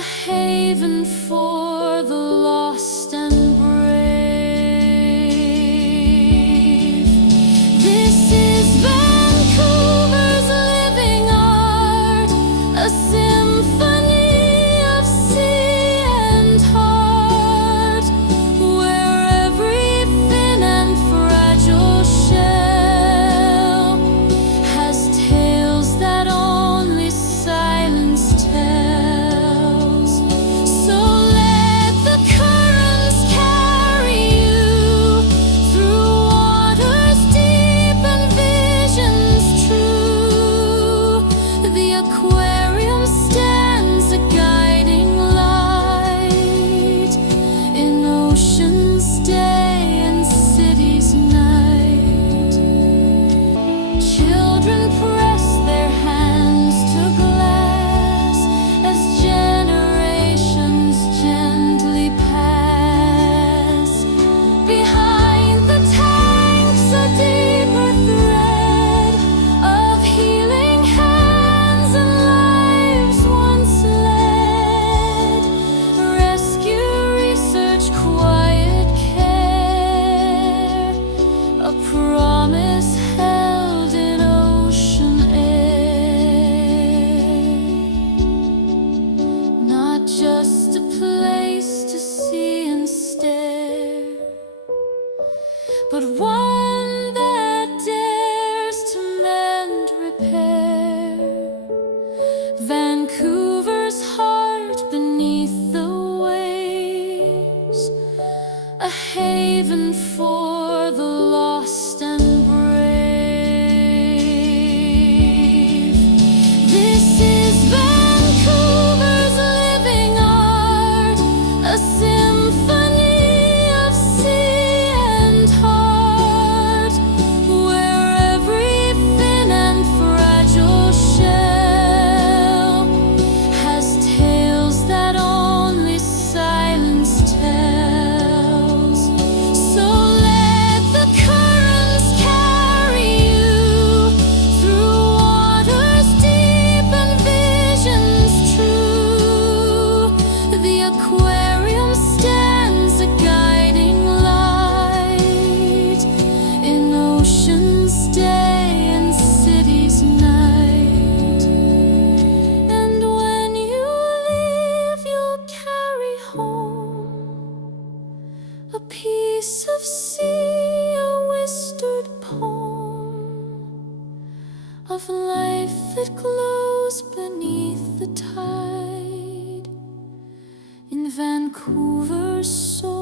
a haven for the lost and brave. This is Vancouver's living art, a symphony of sea and heart, where every thin and fragile shell has tales that only silence tells. So let the currents carry you through waters deep and visions true. The aquarium stands a guiding light in ocean's day and city's night. Children press their hands to glass as generations gently pass. Behind the tanks, a deeper thread of healing hands and lives once led. Rescue, research, quiet care, a promise held in ocean air. Not just a place to see and stare, but one that dares to mend, repair. Vancouver's heart beneath the waves, a haven for the lost and brave. This is Vancouver's living art, a symphony of sea and heart, where every thin and fragile shell has tales that only silence tells. So let the currents carry you through waters deep and visions true. The aquarium stands a guiding light in ocean's day and city's night. And when you leave, you'll carry home a piece of sea, a whispered poem of life that glows beneath the tide in Vancouver's soul.